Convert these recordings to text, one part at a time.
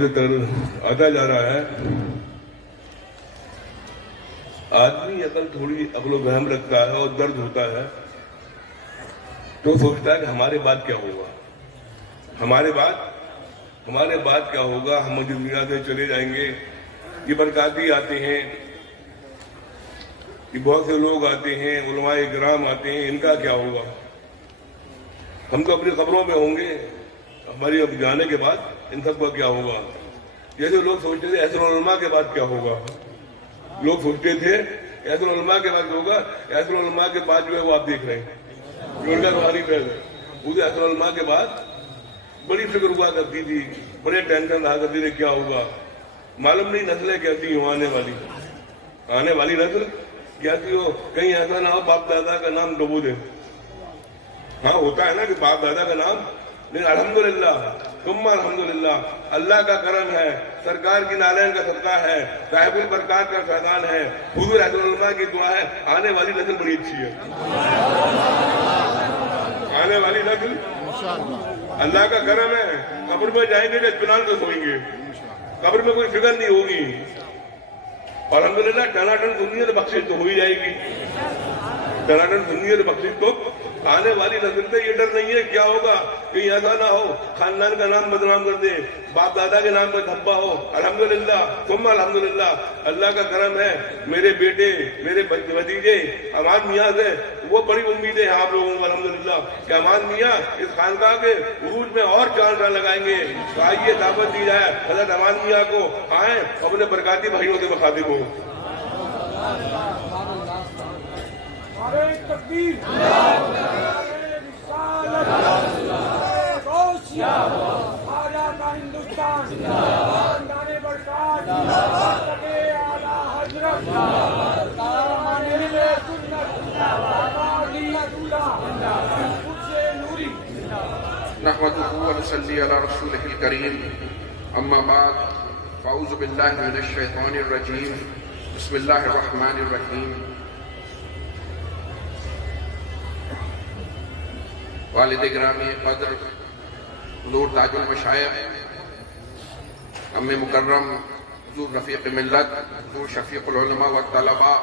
آتا جا رہا ہے. آدمی اگر تھوڑی عقل و فہم رکھتا ہے اور درد ہوتا ہے تو سوچتا ہے کہ ہمارے بعد کیا ہوگا، ہمارے بعد کیا ہوگا، ہم دنیا سے چلے جائیں گے. یہ برکاتی آتے ہیں، یہ بہت سے لوگ آتے ہیں، علماء کرام آتے ہیں، ان کا کیا ہوگا؟ ہم تو اپنی قبروں میں ہوں گے، ہماری اب جانے کے بعد ان سب کا کیا ہوگا؟ جیسے لوگ سوچتے تھے ایسر العلماء کے بعد کیا ہوگا، لوگ سوچتے تھے ایسر العلماء کے بعد ہوگا. ایسر العلماء کے بعد جو ہے وہ آپ دیکھ رہے ہیں جو ان کا روحانی فیض ہے. مجھے ایسر العلماء کے بعد بڑی فکر ہوا کرتی تھی، بڑے ٹینشن رہا کرتی تھی کیا ہوگا. معلوم نہیں نسلیں کیسی ہوں آنے والی نسل کیسی ہو، کہیں ایسا نہ ہو باپ دادا کا نام ڈبو دے. ہاں ہوتا ہے نا کہ باپ دادا کا نام، لیکن الحمدللہ ثم الحمدللہ اللہ کا کرم ہے، سرکار کی نالین کا صدقہ ہے، صاحب البرکات کا فیضان ہے، حضور ایسر العلماء کی دعا ہے. آنے والی نسل بڑی اچھی ہے، آنے والی نسل اللہ کا کرم ہے. قبر میں جائیں گے تو اطمینان سے سوئیں گے، قبر میں کوئی فکر نہیں ہوگی. اور الحمدللہ ٹناٹن سننی ہے تو بخشش تو ہو ہی جائے گی، ٹناٹن سننی ہے تو بخشش تو. آنے والی نسل سے یہ ڈر نہیں ہے کیا ہوگا، کہیں ایسا نہ ہو خاندان کا نام بدنام کر دے، باپ دادا کے نام پر دھبا ہو. الحمدللہ ثم الحمدللہ اللہ کا کرم ہے. میرے بیٹے میرے بھتیجے امان میاں سے وہ بڑی امیدیں ہیں آپ لوگوں کو الحمدللہ کہ امان میاں اس خانقاہ کے عروج میں اور 4 سال لگائیں گے. تو آئیے دعوت دی جائے حضرت امان میاں کو، آئیں اپنے برکاتی بھائیوں سے مخاطب ہو. تکبیر آجا کا ہندوستان خاندان برکات حضرت نحمده ونصلي على رسوله الكريم اما بعد فاعوذ بالله من الشيطان الرجيم بسم الله الرحمن الرحيم. والد گرامی قدر حضور تاج المشائخ، ام مکرم حضور رفیق ملت، حضور شفیق العلماء والطلباء،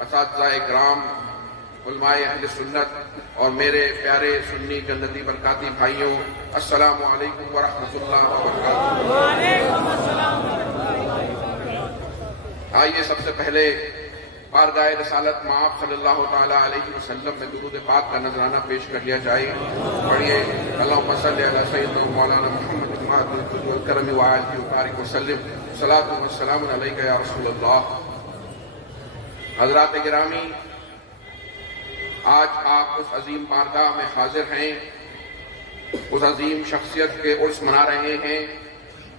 اساتذہ اکرام، علماء اہل سنت اور میرے پیارے سنی جنتی برکاتی بھائیوں، السلام علیکم ورحمۃ اللہ وبرکاتہ. آئیے سب سے پہلے بارگاہ رسالت مآب صلی اللہ تعالیٰ علیہ وسلم میں درود پاک کا نذرانہ پیش کر لیا جائے. پڑھیے اللہم صلی علی سیدنا مولانا محمد المعطل والکرم وآلہ وبارک وسلم، صلاۃ والسلام علیک یا رسول اللہ. حضرات گرامی، آج آپ اس عظیم بارگاہ میں حاضر ہیں، اس عظیم شخصیت کے عرس منا رہے ہیں،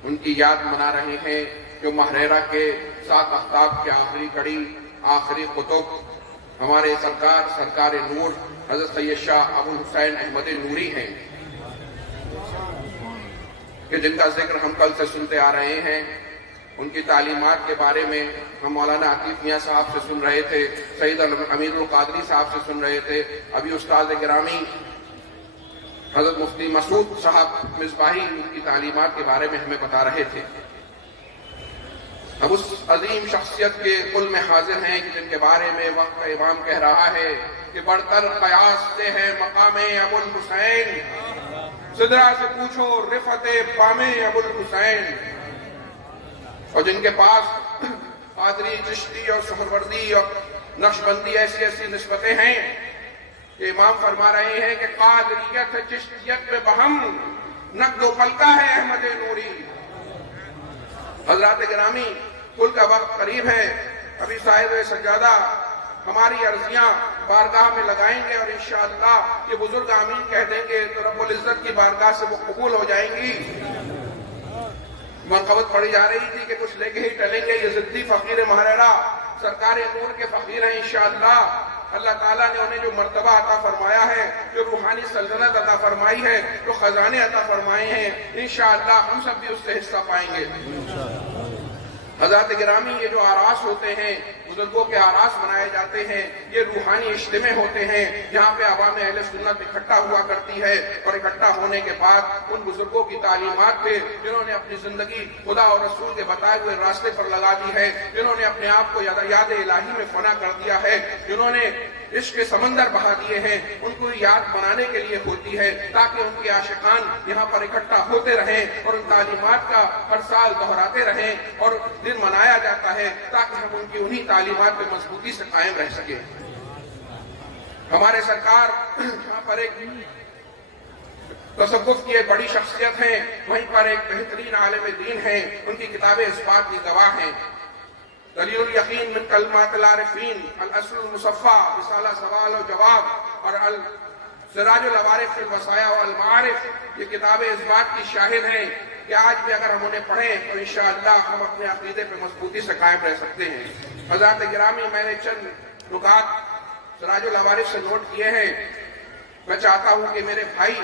ان کی یاد منا رہے ہیں جو ماہریرہ کے 7 آفتاب کے آخری کڑی، آخری قطب، ہمارے سرکار نور حضرت سید شاہ ابو الحسین احمد نوری ہیں، کہ جن کا ذکر ہم کل سے سنتے آ رہے ہیں. ان کی تعلیمات کے بارے میں ہم مولانا عطیف میاں صاحب سے سن رہے تھے، سید امیر القادری صاحب سے سن رہے تھے، ابھی استاد گرامی حضرت مفتی مسعود صاحب مصباحی ان کی تعلیمات کے بارے میں ہمیں بتا رہے تھے. اب اس عظیم شخصیت کے قل میں حاضر ہیں کہ جن کے بارے میں وقت کا امام کہہ رہا ہے کہ بڑھ کر قیاس سے ہے مقام ابو الحسین، سدرا سے پوچھو رفعت بام ابو الحسین. اور جن کے پاس قادری، چشتی اور سہروردی اور نقشبندی ایسی نسبتیں ہیں کہ امام فرما رہے ہیں کہ قادریت چشتیت میں بہم نقد و پلکا ہے احمد نوری. حضرات گرامی، کل کا وقت قریب ہے، ابھی صاحب سجادہ ہماری عرضیاں بارگاہ میں لگائیں گے اور انشاءاللہ یہ بزرگ آمین کہہ دیں گے تو رب العزت کی بارگاہ سے وہ قبول ہو جائیں گی. منقبت پڑھی جا رہی تھی کہ کچھ لے کے ہی ٹلیں گے، یہ ضدی فقیر ماہریرہ سرکار نور کے فقیر ہیں. انشاءاللہ اللہ تعالیٰ نے انہیں جو مرتبہ عطا فرمایا ہے، جو روحانی سلطنت عطا فرمائی ہے، جو خزانے عطا فرمائے ہیں، انشاءاللہ ہم سب بھی اس سے حصہ پائیں گے. حضرات گرامی، یہ جو آراس ہوتے ہیں، بزرگوں کے آراس منائے جاتے ہیں، یہ روحانی اجتماع ہوتے ہیں جہاں پہ عوام اہل سنت اکٹھا ہوا کرتی ہے، اور اکٹھا ہونے کے بعد ان بزرگوں کی تعلیمات پہ جنہوں نے اپنی زندگی خدا اور رسول کے بتائے ہوئے راستے پر لگا دی ہے، جنہوں نے اپنے آپ کو یاد الہی میں فنا کر دیا ہے، جنہوں نے عشق کے سمندر بہا دیے ہیں، ان کو یاد بنانے کے لیے ہوتی ہے تاکہ ان کے عاشقان یہاں پر اکٹھا ہوتے رہیں اور ان تعلیمات کا ہر سال دہراتے رہیں، اور دن منایا جاتا ہے تاکہ ہم ان کی انہی تعلیمات پہ مضبوطی سے قائم رہ سکیں۔ ہمارے سرکار یہاں پر ایک تصوف کی ایک بڑی شخصیت ہیں، وہیں پر ایک بہترین عالم دین ہیں، ان کی کتابیں اس بات کی گواہ ہیں۔ دلیل الیقین من کلمات العارفین، الاصل المصفی، رسالہ سوال و جواب، اور سراج العوارف فی الوصایا والمعارف، یہ کتابیں اس بات کی شاہد ہیں کہ آج بھی اگر ہم انہیں پڑھیں تو انشاءاللہ ہم اپنے عقیدے پہ مضبوطی سے قائم رہ سکتے ہیں۔ حضرات گرامی، میں نے چند نکات سراج العوارف سے نوٹ کیے ہیں۔ میں چاہتا ہوں کہ میرے بھائی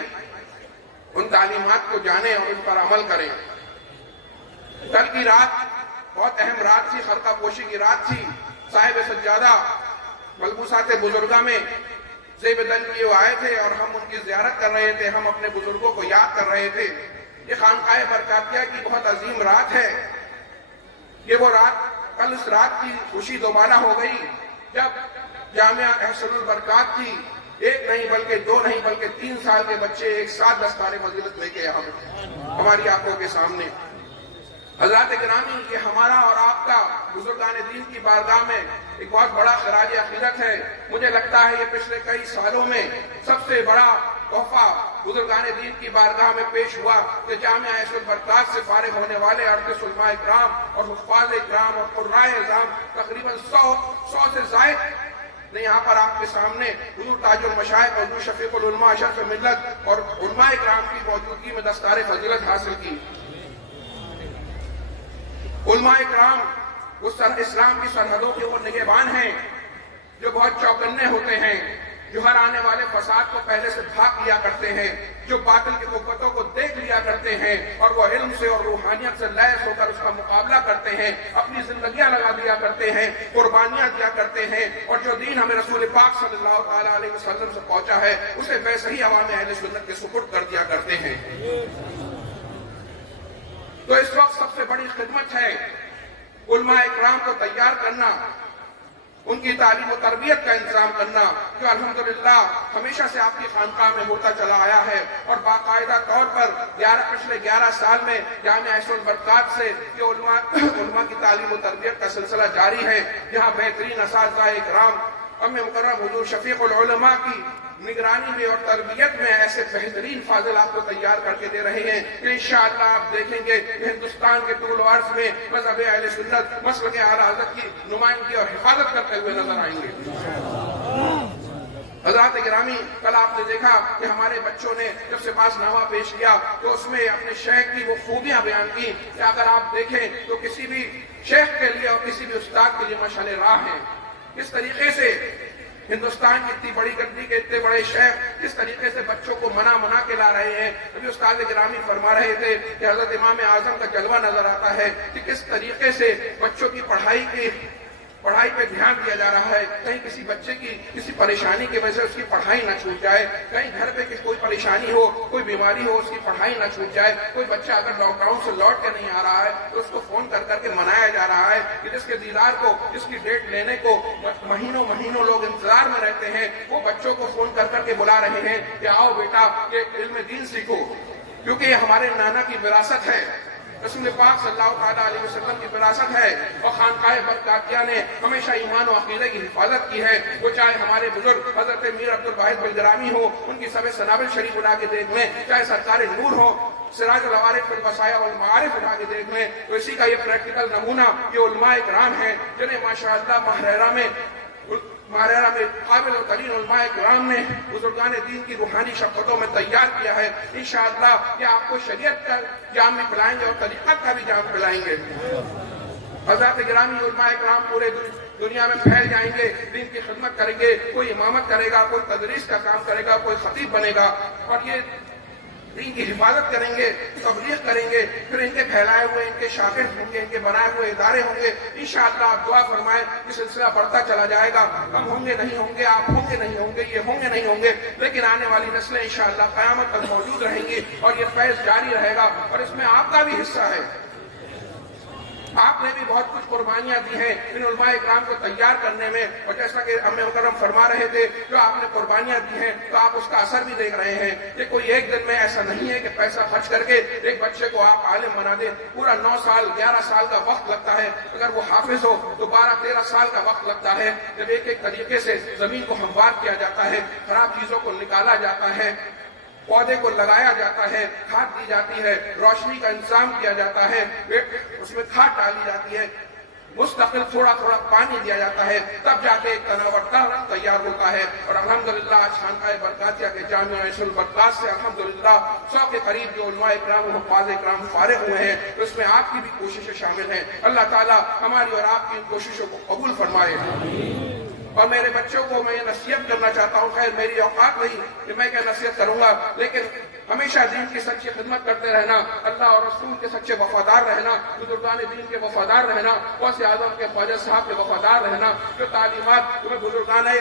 ان تعلیمات کو جانیں اور ان پر عمل کریں۔ کل کی رات بہت اہم رات تھی، خرقہ پوشی کی رات تھی۔ صاحب سجادہ ملبوسات بزرگاں میں زیب دل لیے آئے تھے اور ہم ان کی زیارت کر رہے تھے، ہم اپنے بزرگوں کو یاد کر رہے تھے۔ یہ خانقاہ برکاتیہ کی بہت عظیم رات ہے۔ یہ وہ رات، کل اس رات کی خوشی دوبارہ ہو گئی جب جامعہ احسن البرکات کی ایک نہیں بلکہ دو نہیں بلکہ 3 سال کے بچے ایک ساتھ دستار فضیلت لے کے ہماری آنکھوں کے سامنے۔ حضرات گرامی، یہ ہمارا اور آپ کا بزرگان دین کی بارگاہ میں ایک بہت بڑا خراج عقیدت ہے۔ مجھے لگتا ہے یہ پچھلے کئی سالوں میں سب سے بڑا تحفہ بزرگان دین کی بارگاہ میں پیش ہوا کہ جامعہ احسن البرکات سے فارغ ہونے والے 38 علماء اکرام اور حفاظ اکرام اور قراء اعظام تقریباً 100 سے زائد نے یہاں پر آپ کے سامنے حضور تاج المشائخ، حضور شفیق العلماء، اشرف ملت اور علماء اکرام کی موجودگی میں دستار فضیلت حاصل کی۔ علماء اکرام اسلام کی سرحدوں کے وہ نگہبان ہیں جو بہت چوکنے ہوتے ہیں، جو ہر آنے والے فساد کو پہلے سے بھاگ لیا کرتے ہیں، جو باطل کی قوتوں کو دیکھ لیا کرتے ہیں اور وہ علم سے اور روحانیت سے لیس ہو کر اس کا مقابلہ کرتے ہیں، اپنی زندگیاں لگا دیا کرتے ہیں، قربانیاں دیا کرتے ہیں، اور جو دین ہمیں رسول پاک صلی اللہ تعالیٰ علیہ وسلم سے پہنچا ہے اسے ویسے ہی عوام اہل سنت کے سپرد کر دیا کرتے ہیں۔ تو اس وقت سب سے بڑی خدمت ہے علماء اکرام کو تیار کرنا، ان کی تعلیم و تربیت کا انتظام کرنا، جو الحمدللہ ہمیشہ سے آپ کی خانقاہ میں ہوتا چلا آیا ہے، اور باقاعدہ طور پر پچھلے 11 سال میں جامعہ احسن البرکات سے یہ علماء کی تعلیم و تربیت کا سلسلہ جاری ہے، جہاں بہترین اساتذہ اکرام ام مکرم حضور شفیق العلماء کی نگرانی میں اور تربیت میں ایسے بہترین فاضل آپ کو تیار کر کے دے رہے ہیں کہ انشاءاللہ آپ دیکھیں گے کہ ہندوستان کے طول و عرض میں مذہب اہل سنت مسلک اعلیٰ حضرت کی نمائندگی اور حفاظت کرتے ہوئے نظر آئیں گے۔ حضرات گرامی، کل آپ نے دیکھا کہ ہمارے بچوں نے جب سپاس نامہ پیش کیا تو اس میں اپنے شیخ کی وہ خوبیاں بیان کی کہ اگر آپ دیکھیں تو کسی بھی شیخ کے لیے اور کسی بھی استاد کے لیے مشعل راہ ہیں۔ اس طریقے سے ہندوستان کی اتنی بڑی گدی کے اتنے بڑے شیخ اس طریقے سے بچوں کو منا کے لا رہے ہیں۔ ابھی استاد گرامی فرما رہے تھے کہ حضرت امام اعظم کا جلوہ نظر آتا ہے کہ کس طریقے سے بچوں کی پڑھائی پہ دھیان دیا جا رہا ہے۔ کہیں کسی بچے کی کسی پریشانی کی وجہ سے اس کی پڑھائی نہ چھوٹ جائے، کہیں گھر پہ کوئی پریشانی ہو، کوئی بیماری ہو، اس کی پڑھائی نہ چھوٹ جائے۔ کوئی بچہ اگر لاک ڈاؤن سے لوٹ کے نہیں آ رہا ہے تو اس کو فون کر کے منایا جا رہا ہے کہ جس کے دیدار کو، جس کی ڈیٹ لینے کو مہینوں لوگ انتظار میں رہتے ہیں، وہ بچوں کو فون کر کے بلا رہے ہیں کہ آؤ بیٹا یہ علم دین سیکھو، کیونکہ یہ ہمارے نانا کی وراثت ہے، رسول پاک صلی اللہ تعالیٰ علیہ وسلم کی وراثت ہے، اور خانقاہ برکاتیہ نے ہمیشہ ایمان و عقیدے کی حفاظت کی ہے۔ وہ چاہے ہمارے بزرگ حضرت میر عبد الواحد بلگرامی ہو، ان کی سب سنابل شریف اٹھا کے دیکھ لیں، چاہے سرکار نور ہو، سراج العوارف فی الوصایا والمعارف اٹھا کے دیکھ لیں، تو اسی کا یہ پریکٹیکل نمونہ یہ علماء اکرام ہیں جنہیں ماشاءاللہ ماہرہ میں قابل و ترین علماء اکرام نے بزرگان دین کی روحانی شفقتوں میں تیار کیا ہے۔ انشاءاللہ یہ آپ کو شریعت کا جام بھی پلائیں گے اور طریقت کا بھی جام پلائیں گے۔ حضرات گرامی، علماء اکرام پورے دنیا میں پھیل جائیں گے، دین کی خدمت کریں گے، کوئی امامت کرے گا، کوئی تدریس کا کام کرے گا، کوئی خطیب بنے گا، اور یہ دین کی حفاظت کریں گے، تبلیغ کریں گے، پھر ان کے پھیلائے ہوئے ان کے شاگرد ہوں گے، ان کے بنائے ہوئے ادارے ہوں گے، انشاءاللہ آپ دعا فرمائیں یہ سلسلہ بڑھتا چلا جائے گا. ہم ہوں گے نہیں ہوں گے، آپ ہوں گے نہیں ہوں گے، یہ ہوں گے نہیں ہوں گے، لیکن آنے والی نسلیں انشاءاللہ قیامت تک موجود رہیں گی اور یہ فیض جاری رہے گا. اور اس میں آپ کا بھی حصہ ہے. آپ نے بھی بہت کچھ قربانیاں دی ہیں ان علماء اکرام کو تیار کرنے میں، اور جیسا کہ ہمیں مکرم فرما رہے تھے جو آپ نے قربانیاں دی ہیں تو آپ اس کا اثر بھی دیکھ رہے ہیں. یہ کوئی ایک دن میں ایسا نہیں ہے کہ پیسہ خرچ کر کے ایک بچے کو آپ عالم بنا دیں. پورا 9 سال 11 سال کا وقت لگتا ہے. اگر وہ حافظ ہو تو 12-13 سال کا وقت لگتا ہے. جب ایک ایک طریقے سے زمین کو ہموار کیا جاتا ہے، خراب چیزوں کو نکالا جاتا ہے، پودے کو لگایا جاتا ہے، کھاد دی جاتی ہے، روشنی کا انتظام کیا جاتا ہے، اس میں کھاد ڈالی جاتی ہے، مستقل تھوڑا تھوڑا پانی دیا جاتا ہے، تب جا کے ایک تناور تیار ہوتا ہے. اور الحمدللہ آج خانقاہ برکاتیہ کے جامعہ عیش البرکات سے الحمدللہ 100 کے قریب جو علماء اکرام و حفاظ اکرام فارغ ہوئے ہیں، اس میں آپ کی بھی کوششیں شامل ہیں. اللہ تعالیٰ ہماری اور آپ کی ان کوششوں کو قبول فرمائے. اور میرے بچوں کو میں یہ نصیحت کرنا چاہتا ہوں، خیر میری اوقات نہیں کہ میں کیا نصیحت کروں گا، لیکن ہمیشہ دین کی سچی خدمت کرتے رہنا، اللہ اور رسول کے سچے وفادار رہنا، بزرگان دین کے وفادار رہنا، غوث اعظم کے خواجہ صاحب کے وفادار رہنا. جو تعلیمات تمہیں بزرگان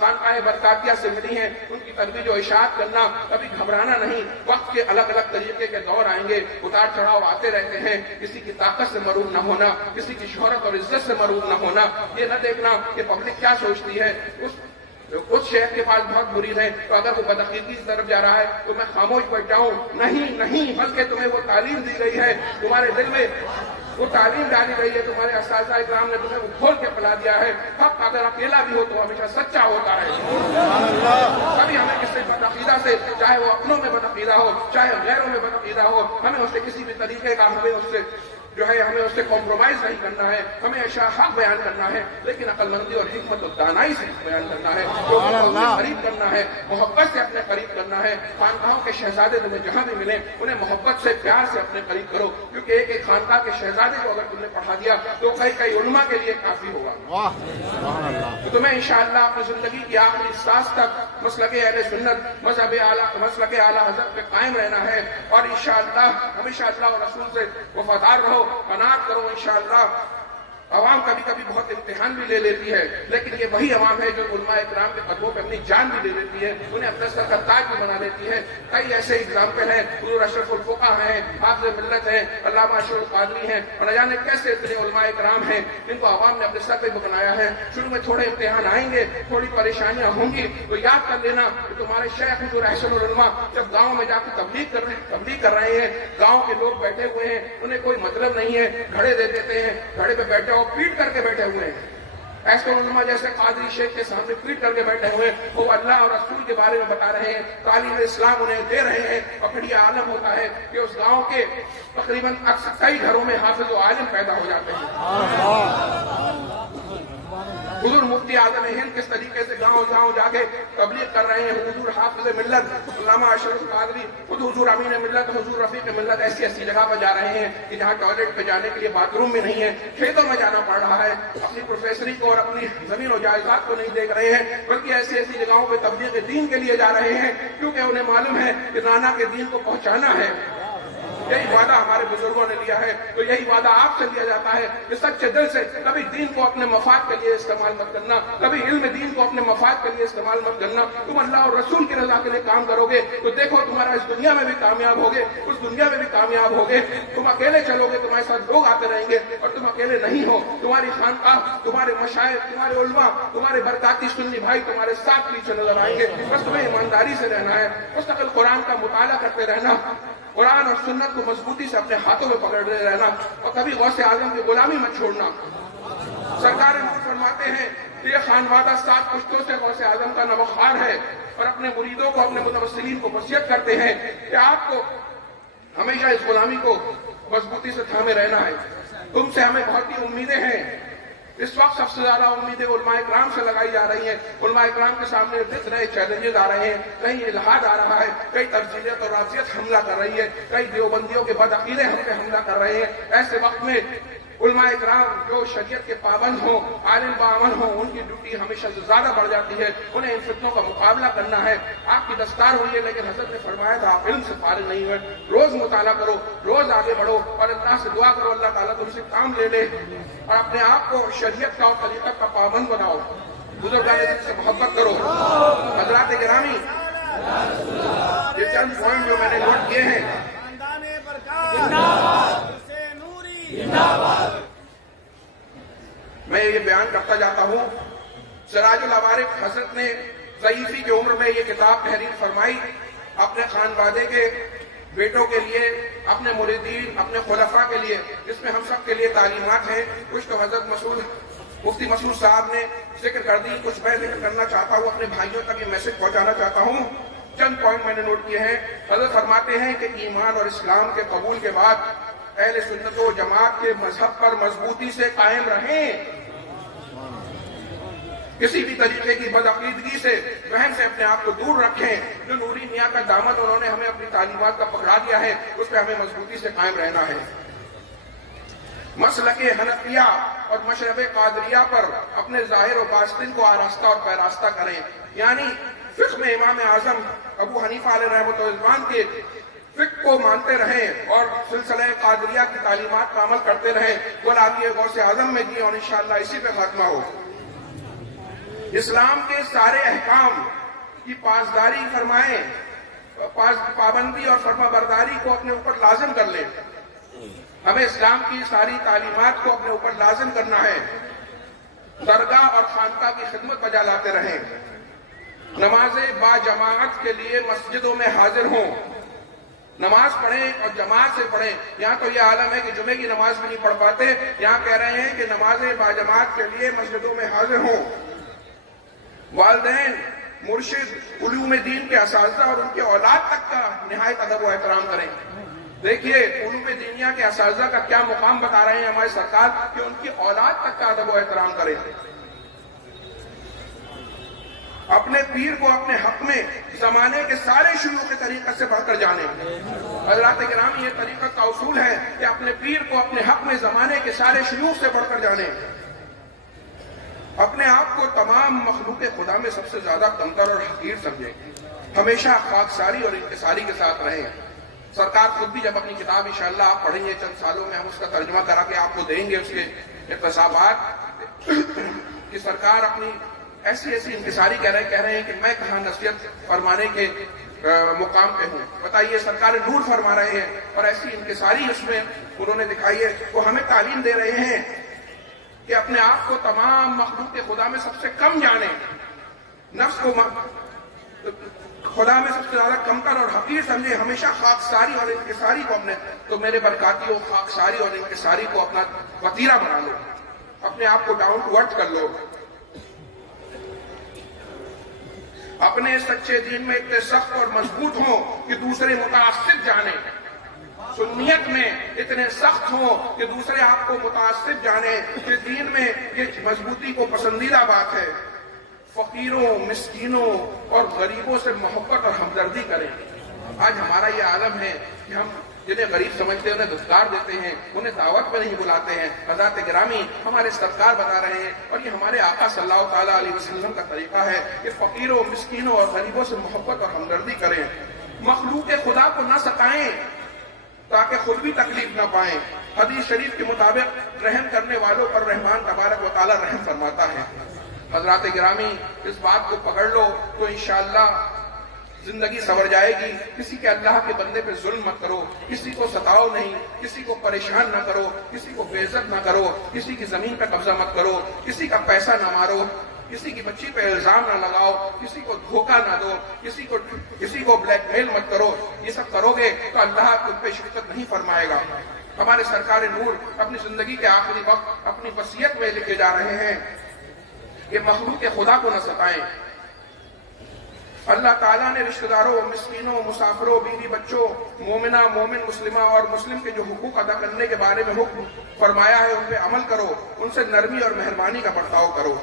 خانقاہ برکاتیہ سے ملی ہیں ان کی ترویج و اشاعت کرنا، کبھی گھبرانا نہیں. وقت کے الگ الگ طریقے کے دور آئیں گے، اتار چڑھاؤ آتے رہتے ہیں. کسی کی طاقت سے محروم نہ ہونا، کسی کی شہرت اور عزت سے محروم نہ ہونا، یہ نہ دیکھنا کہ پبلک کیا سوچتی ہے. اس شیخ کے پاس بہت مرید ہے تو اگر وہ بدعقیدگی کی طرف جا رہا ہے تو میں خاموش بیٹھ جاؤں، نہیں، بلکہ تمہیں وہ تعلیم دی گئی ہے، تمہارے دل میں وہ تعلیم ڈالی گئی ہے، تمہارے اساتذہ اکرام نے تمہیں وہ کھول کے پلا دیا ہے. حق اگر اکیلا بھی ہو تو ہمیشہ سچا ہوتا ہے. کبھی ہمیں کسی بدعقیدہ سے، چاہے وہ اپنوں میں بدعقیدہ ہو چاہے غیروں میں بدعقیدہ ہو، ہمیں اس سے کسی بھی طریقے کا ہمیں اس سے کمپرومائز نہیں کرنا ہے. ہمیں ایسا حق بیان کرنا ہے، لیکن عقل مندی اور حکمت اور دانائی سے بیان کرنا ہے. قریب کرنا ہے، محبت سے اپنے قریب کرنا ہے. خانقاہوں کے شہزادے تمہیں جہاں بھی ملیں انہیں محبت سے پیار سے اپنے قریب کرو، کیونکہ ایک ایک خانقاہ کے شہزادے کو اگر تم نے پڑھا دیا تو کئی علماء کے لیے کافی ہوگا. تو تمہیں انشاءاللہ اپنی زندگی کی آخری سانس تک مسلک اہل سنت، مسلک اعلیٰ حضرت پہ قائم رہنا ہے. اور انشاءاللہ ہمیشہ اللہ اور رسول سے وفادار رہو، قناعت کرو. انشاءاللہ عوام کبھی کبھی بہت امتحان بھی لے لیتی ہے، لیکن یہ وہی عوام ہے جو علماء اکرام کے قدموں پہ اپنی جان بھی دے دیتی ہے، انہیں اپنے سر کا تاج بھی بنا لیتی ہے. کئی ایسے اگزامپل ہیں، حضور اشرف الفقہ ہیں، حافظ ملت ہیں، علامہ اشرف القادری ہیں، اور نہ جانے کیسے اتنے علماء اکرام ہیں جن کو عوام نے اپنے سر پہ بنایا ہے. شروع میں تھوڑے امتحان آئیں گے، تھوڑی پریشانیاں ہوں گی، تو یاد کر لینا کہ تمہارے شیخ حضور احسن العلماء جب گاؤں میں جا کے تبلیغ کر رہے ہیں، گاؤں کے لوگ بیٹھے ہوئے ہیں، انہیں کوئی مطلب نہیں ہے، گھڑے دے دیتے ہیں، گھڑے پہ بیٹھے ہو پیٹ کر کے بیٹھے ہوئے ہیں. ایسے علماء جیسے قادری شیخ کے سامنے پیٹ کر کے بیٹھے ہوئے، وہ اللہ اور رسول کے بارے میں بتا رہے ہیں، تعلیم اسلام انہیں دے رہے ہیں. اور پھر یہ عالم ہوتا ہے کہ اس گاؤں کے تقریباً اکثر کئی گھروں میں حافظ و عالم پیدا ہو جاتے ہیں. حضور مفتی اعظم ہند کس طریقے سے گاؤں جا کے تبلیغ کر رہے ہیں. حضور حافظ ملت علامہ اشرف القادری، خود حضور امین ملت، حضور رفیق ملت ایسی جگہ پر جا رہے ہیں کہ جہاں ٹوائلٹ پہ جانے کے لیے باتھ روم بھی نہیں ہے، کھیتوں میں جانا پڑ رہا ہے. اپنی پروفیسری کو اور اپنی زمین و جائیداد کو نہیں دیکھ رہے ہیں، بلکہ ایسی جگہوں پہ تبلیغ دین کے لیے جا رہے ہیں، کیونکہ انہیں معلوم ہے کہ نانا کے دین کو پہنچانا ہے. یہی وعدہ ہمارے بزرگوں نے لیا ہے، تو یہی وعدہ آپ سے لیا جاتا ہے کہ سچے دل سے کبھی دین کو اپنے مفاد کے لیے استعمال مت کرنا، کبھی علم دین کو اپنے مفاد کے لیے استعمال مت کرنا. تم اللہ اور رسول کی رضا کے لیے کام کرو گے تو دیکھو تمہارا اس دنیا میں بھی کامیاب ہوگے، اس دنیا میں بھی کامیاب ہوگے. تم اکیلے چلو گے، تمہارے ساتھ لوگ آتے رہیں گے، اور تم اکیلے نہیں ہو. تمہاری خانقاہ، تمہارے مشائخ، تمہارے علماء، تمہارے برکاتی سنی بھائی تمہارے ساتھ پیچھے نظر آئیں گے. بس تمہیں ایمانداری سے رہنا ہے، مستقل قرآن کا مطالعہ کرتے رہنا، قرآن اور سنت کو مضبوطی سے اپنے ہاتھوں میں پکڑے رہنا، اور کبھی غوث اعظم کی غلامی مت چھوڑنا. سرکار نور فرماتے ہیں کہ یہ خانوادہ 7 پشتوں سے غوث اعظم کا نوخار ہے، اور اپنے مریدوں کو، اپنے متوسلین کو وصیت کرتے ہیں کہ آپ کو ہمیشہ اس غلامی کو مضبوطی سے تھامے رہنا ہے. تم سے ہمیں بہت ہی امیدیں ہیں. اس وقت سب سے زیادہ امیدیں علماء اکرام سے لگائی جا رہی ہیں. علماء اکرام کے سامنے نئے چیلنجز آ رہے ہیں، کہیں الحاد آ رہا ہے، کئی تفضیلیت اور رافضیت حملہ کر رہی ہے، کئی دیوبندیوں کے بدعقیدے ہم پہ حملہ کر رہے ہیں. ایسے وقت میں علماء اکرام جو شریعت کے پابند ہوں، عالم باعمل ہوں، ان کی ڈیوٹی ہمیشہ سے زیادہ بڑھ جاتی ہے. انہیں ان فتنوں کا مقابلہ کرنا ہے. آپ کی دستار ہوئی ہے، لیکن حضرت نے فرمایا تھا آپ علم سے فارغ نہیں ہوئے. روز مطالعہ کرو، روز آگے بڑھو اور اللہ سے دعا کرو اللہ تعالیٰ تم سے کام لے لے اور اپنے آپ کو شریعت کا اور طریقت کا پابند بناؤ. بزرگان دین سے محبت کرو. حضرات گرامی، یہ چند پوائنٹ جو میں نے نوٹ کیے ہیں، میں یہ بیان کرتا جاتا ہوں. سراج العوارف حضرت نے ضعیفی کی عمر میں یہ کتاب تحریر فرمائی اپنے خانوادے کے بیٹوں کے لیے، اپنے مریدین، اپنے خلفاء کے لیے، جس میں ہم سب کے لیے تعلیمات ہیں. کچھ تو حضرت مفتی مسعود صاحب نے ذکر کر دی، کچھ میں ذکر کرنا چاہتا ہوں، اپنے بھائیوں تک یہ میسج پہنچانا چاہتا ہوں. چند پوائنٹ میں نے نوٹ کیے ہیں. حضرت فرماتے ہیں کہ ایمان اور اسلام کے قبول کے بعد اہل سنت و جماعت کے مذہب پر مضبوطی سے قائم رہیں. کسی بھی طریقے کی بدعقیدگی سے، وہم سے اپنے آپ کو دور رکھیں. جو نوری میاں کا دامن انہوں نے ہمیں اپنی تعلیمات کا پکڑا دیا ہے، اس پہ ہمیں مضبوطی سے قائم رہنا ہے. مسلک حنفیہ اور مشرب قادریہ پر اپنے ظاہر و باطن کو آراستہ اور پیراستہ کریں. یعنی فقہ میں امام اعظم ابو حنیفہ علیہ رحمۃ اللہ کے فقہ کو مانتے رہیں اور سلسلہ قادریہ کی تعلیمات کا عمل کرتے رہیں. غلامی غوث اعظم میں کی اور انشاءاللہ اسی پہ خاتمہ ہو. اسلام کے سارے احکام کی پاسداری فرمائیں، پابندی اور فرما برداری کو اپنے اوپر لازم کر لیں. ہمیں اسلام کی ساری تعلیمات کو اپنے اوپر لازم کرنا ہے. درگاہ اور خانقاہ کی خدمت بجا لاتے رہیں. نماز با جماعت کے لیے مسجدوں میں حاضر ہوں. نماز پڑھیں اور جماعت سے پڑھیں. یہاں تو یہ عالم ہے کہ جمعے کی نماز بھی نہیں پڑھ پاتے، یہاں کہہ رہے ہیں کہ نماز با جماعت کے لیے مسجدوں میں حاضر ہوں. والدین، مرشد، علوم دین کے اساتذہ اور ان کے اولاد تک کا نہایت ادب و احترام کریں. دیکھیے علوم دینیا کے اساتذہ کا کیا مقام بتا رہے ہیں ہمارے سرکار کہ ان کی اولاد تک کا ادب و احترام کریں. اپنے پیر کو اپنے حق میں زمانے کے سارے شیوخ کے طریقے سے بڑھ کر جانے. حضرات گرامی، یہ طریقت کا اصول ہے کہ اپنے پیر کو اپنے حق میں زمانے کے سارے شیوخ سے بڑھ کر جانے. اپنے آپ کو تمام مخلوق خدا میں سب سے زیادہ کمتر اور حقیر سمجھیں. ہمیشہ خاکساری اور انکساری کے ساتھ رہیں. سرکار خود بھی جب اپنی کتاب انشاءاللہ آپ پڑھیں گے چند سالوں میں ہم اس کا ترجمہ کرا کے آپ کو دیں گے، اس کے اقتصابات کہ سرکار اپنی ایسی انکساری کہہ رہے ہیں کہ میں کہاں نصیحت فرمانے کے مقام پہ ہوں. بتائیے سرکار نور فرما رہے ہیں اور ایسی انکساری اس میں انہوں نے دکھائی ہے. وہ ہمیں تعلیم دے رہے ہیں کہ اپنے آپ کو تمام مخلوق خدا میں سب سے کم جانیں. نفس کو خدا میں سب سے زیادہ کمتر اور حقیر سمجھے. ہمیشہ خاکساری اور انکساری کو اپنے تو میرے برکاتیوں خاکساری اور انکساری کو اپنا وتیرہ بنا لو. اپنے آپ کو ڈاؤن ٹو ارتھ کر لو. اپنے سچے دین میں اتنے سخت اور مضبوط ہوں کہ دوسرے متعصب جانیں. سنیت میں اتنے سخت ہوں کہ دوسرے آپ کو متعصب جانیں کہ دین میں یہ مضبوطی کو پسندیدہ بات ہے. فقیروں، مسکینوں اور غریبوں سے محبت اور ہمدردی کریں. آج ہمارا یہ عالم ہے کہ ہم جنہیں غریب سمجھتے ہیں انہیں دستار دیتے ہیں، انہیں دعوت میں نہیں بلاتے ہیں. حضرات گرامی، ہمارے سرکار بتا رہے ہیں اور یہ ہمارے آقا صلی اللہ تعالیٰ علیہ وسلم کا طریقہ ہے کہ فقیروں، مسکینوں اور غریبوں سے محبت اور ہمدردی کریں. مخلوق خدا کو نہ ستائیں تاکہ خود بھی تکلیف نہ پائیں. حدیث شریف کے مطابق رحم کرنے والوں پر رحمان تبارک و تعالیٰ رحم فرماتا ہے. حضرات گرامی، اس بات کو پکڑ لو تو انشاءاللہ زندگی سنور جائے گی. کسی کے اللہ کے بندے پہ ظلم مت کرو، کسی کو ستاؤ نہیں، کسی کو پریشان نہ کرو، کسی کو بے عزت نہ کرو، کسی کی زمین پہ قبضہ مت کرو، کسی کا پیسہ نہ مارو، کسی کی بچی پہ الزام نہ لگاؤ، کسی کو دھوکہ نہ دو، کسی کو بلیک میل مت کرو. یہ سب کرو گے تو اللہ تم پہ شفقت نہیں فرمائے گا. ہمارے سرکار نور اپنی زندگی کے آخری وقت اپنی وصیت میں لکھے جا رہے ہیں کہ مخلوق خدا کو نہ ستائیں. اللہ تعالیٰ نے رشتہ داروں، مسکینوں، مسافروں، بیوی بچوں، مومنہ، مومن، مسلمہ اور مسلم کے جو حقوق ادا کرنے کے بارے میں حکم فرمایا ہے ان پہ عمل کرو. ان سے نرمی اور مہربانی کا برتاؤ کرو.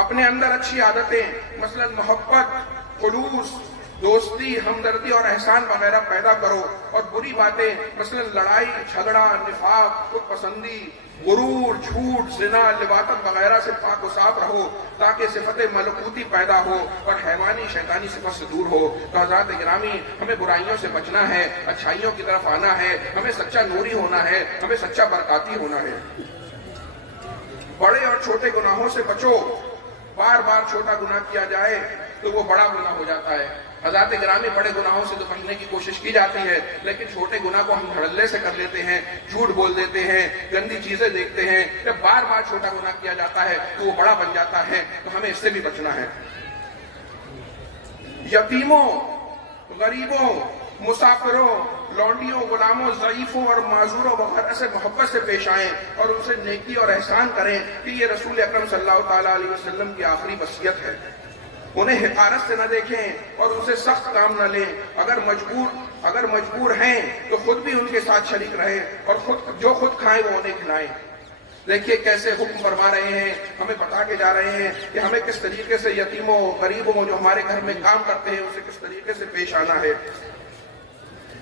اپنے اندر اچھی عادتیں مثلا محبت، خلوص، دوستی، ہمدردی اور احسان وغیرہ پیدا کرو، اور بری باتیں مثلا لڑائی جھگڑا، نفاق، خود پسندی، غرور، جھوٹ، زنا، لواطت وغیرہ سے پاک و صاف رہو تاکہ صفت ملکوتی پیدا ہو اور حیوانی شیطانی صفت سے دور ہو۔ تو حضرات گرامی، ہمیں برائیوں سے بچنا ہے، اچھائیوں کی طرف آنا ہے، ہمیں سچا نوری ہونا ہے، ہمیں سچا برکاتی ہونا ہے۔ بڑے اور چھوٹے گناہوں سے بچو، بار بار چھوٹا گناہ کیا جائے تو وہ بڑا گناہ ہو جاتا ہے۔ حضرات گرامی، بڑے گناہوں سے تو بچنے کی کوشش کی جاتی ہے، لیکن چھوٹے گناہ کو ہم دھڑلے سے کر لیتے ہیں، جھوٹ بول دیتے ہیں، گندی چیزیں دیکھتے ہیں۔ جب بار بار چھوٹا گناہ کیا جاتا ہے تو وہ بڑا بن جاتا ہے، تو ہمیں اس سے بھی بچنا ہے۔ یتیموں، غریبوں، مسافروں، لونڈیوں، غلاموں، ضعیفوں اور معذوروں وغیرہ سے محبت سے پیش آئیں اور ان سے نیکی اور احسان کریں کہ یہ رسول اکرم صلی اللہ تعالیٰ علیہ وسلم کی آخری وصیت ہے۔ انہیں حقارت سے نہ دیکھیں اور ان سے سخت کام نہ لیں۔ اگر مجبور ہیں تو خود بھی ان کے ساتھ شریک رہیں اور جو خود کھائیں وہ انہیں کھلائیں۔ دیکھیے کیسے حکم فرما رہے ہیں، ہمیں بتا کے جا رہے ہیں کہ ہمیں کس طریقے سے یتیموں، غریبوں جو ہمارے گھر میں کام کرتے ہیں ان سے کس طریقے سے پیش آنا ہے۔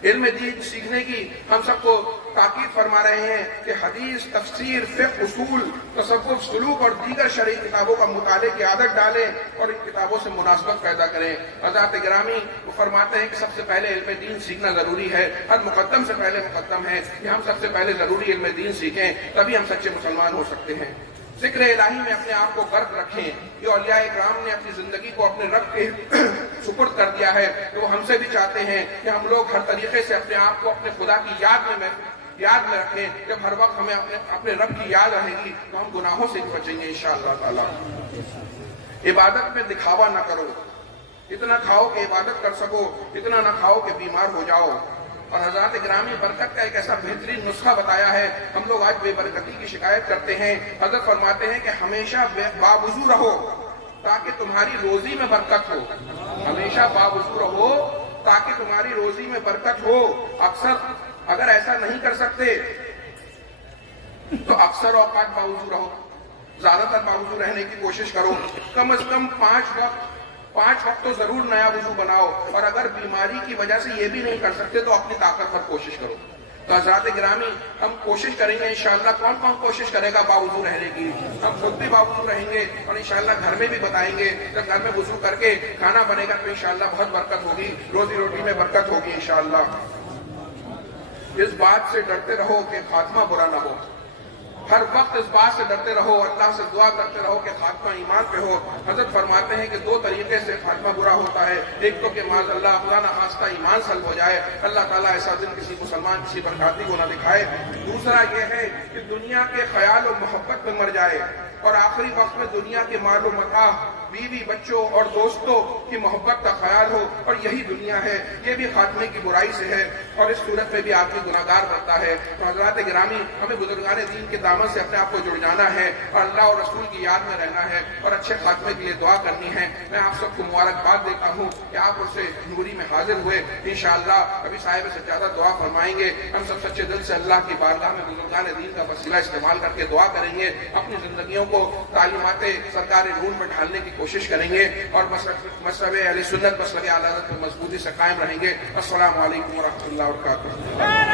علم دین سیکھنے کی ہم سب کو تاکید فرما رہے ہیں کہ حدیث، تفسیر، فقہ، اصول، تصوف، سلوک اور دیگر شرعی کتابوں کا مطالعے کی عادت ڈالیں اور ان کتابوں سے مناسبت پیدا کریں۔ حضرات گرامی، وہ فرماتے ہیں کہ سب سے پہلے علم دین سیکھنا ضروری ہے، ہر مقدم سے پہلے مقدم ہے کہ ہم سب سے پہلے ضروری علم دین سیکھیں، تبھی ہم سچے مسلمان ہو سکتے ہیں۔ ذکر الہی میں اپنے آپ کو غرق رکھیں۔ یہ اولیاء اکرام نے اپنی زندگی کو اپنے رب کے سپرد کر دیا ہے، تو وہ ہم سے بھی چاہتے ہیں کہ ہم لوگ ہر طریقے سے اپنے آپ کو اپنے خدا کی یاد میں رکھیں۔ جب ہر وقت ہمیں اپنے رب کی یاد رہے گی تو ہم گناہوں سے بھی بچیں گے انشاءاللہ تعالی۔ عبادت میں دکھاوا نہ کرو، اتنا کھاؤ کہ عبادت کر سکو، اتنا نہ کھاؤ کہ بیمار ہو جاؤ۔ اور حضرات گرامی، برکت کا ایک ایسا بہترین نسخہ بتایا ہے۔ ہم لوگ آج بے برکتی کی شکایت کرتے ہیں، حضرت فرماتے ہیں کہ ہمیشہ باوضو رہو تاکہ تمہاری روزی میں برکت ہو۔ ہمیشہ باوضو رہو تاکہ تمہاری روزی میں برکت ہو۔ اگر ایسا نہیں کر سکتے تو اکثر اوقات باوضو رہو، زیادہ تر باوضو رہنے کی کوشش کرو۔ کم از کم 5 وقت تو ضرور نیا وضو بناؤ، اور اگر بیماری کی وجہ سے یہ بھی نہیں کر سکتے تو اپنی طاقت پر کوشش کرو۔ تو حضرات گرامی، ہم کوشش کریں گے انشاءاللہ۔ کون کوشش کرے گا باوضو رہنے کی؟ ہم خود بھی باوضو رہیں گے اور انشاءاللہ گھر میں بھی بتائیں گے۔ جب گھر میں وضو کر کے کھانا بنے گا تو انشاءاللہ بہت برکت ہوگی، روزی روٹی میں برکت ہوگی انشاءاللہ۔ اس بات سے ڈرتے رہو کہ خاتمہ برا نہ ہو۔ ہر وقت اس بات سے ڈرتے رہو، اللہ سے دعا کرتے رہو کہ خاتمہ ایمان پہ ہو۔ حضرت فرماتے ہیں کہ 2 طریقے سے خاتمہ برا ہوتا ہے۔ ایک تو کہ معاذ اللہ خدا نہ خواستہ ایمان سلب ہو جائے، اللہ تعالیٰ ایسا دن کسی مسلمان، کسی برکاتی کو نہ دکھائے۔ دوسرا یہ ہے کہ دنیا کے خیال و محبت میں مر جائے اور آخری وقت میں دنیا کے مال و متاع، بیوی بچوں اور دوستوں کی محبت کا خیال ہو، اور یہی دنیا ہے۔ یہ بھی خاتمے کی برائی سے ہے اور اس صورت میں بھی آدمی گناہگار بنتا ہے۔ تو حضرات گرامی، ہمیں بزرگان دین کے دامن سے اپنے آپ کو جڑ جانا ہے اور اللہ اور رسول کی یاد میں رہنا ہے اور اچھے خاتمے کے لیے دعا کرنی ہے۔ میں آپ سب کو مبارکباد دیتا ہوں کہ آپ اس سے نوری میں حاضر ہوئے۔ انشاءاللہ ابھی صاحب سجادہ دعا فرمائیں گے۔ ہم سب سچے دل سے اللہ کی بارگاہ میں بزرگان دین کا وسیلہ استعمال کر کے دعا کریں گے، اپنی زندگیوں کو تعلیمات سرکار نور میں ڈھالنے کی کوشش کریں گے اور مذہب اہل سنت مسلک اعلی حضرت میں مضبوطی سے قائم رہیں گے۔ السلام علیکم ورحمۃ اللہ وبرکاتہ۔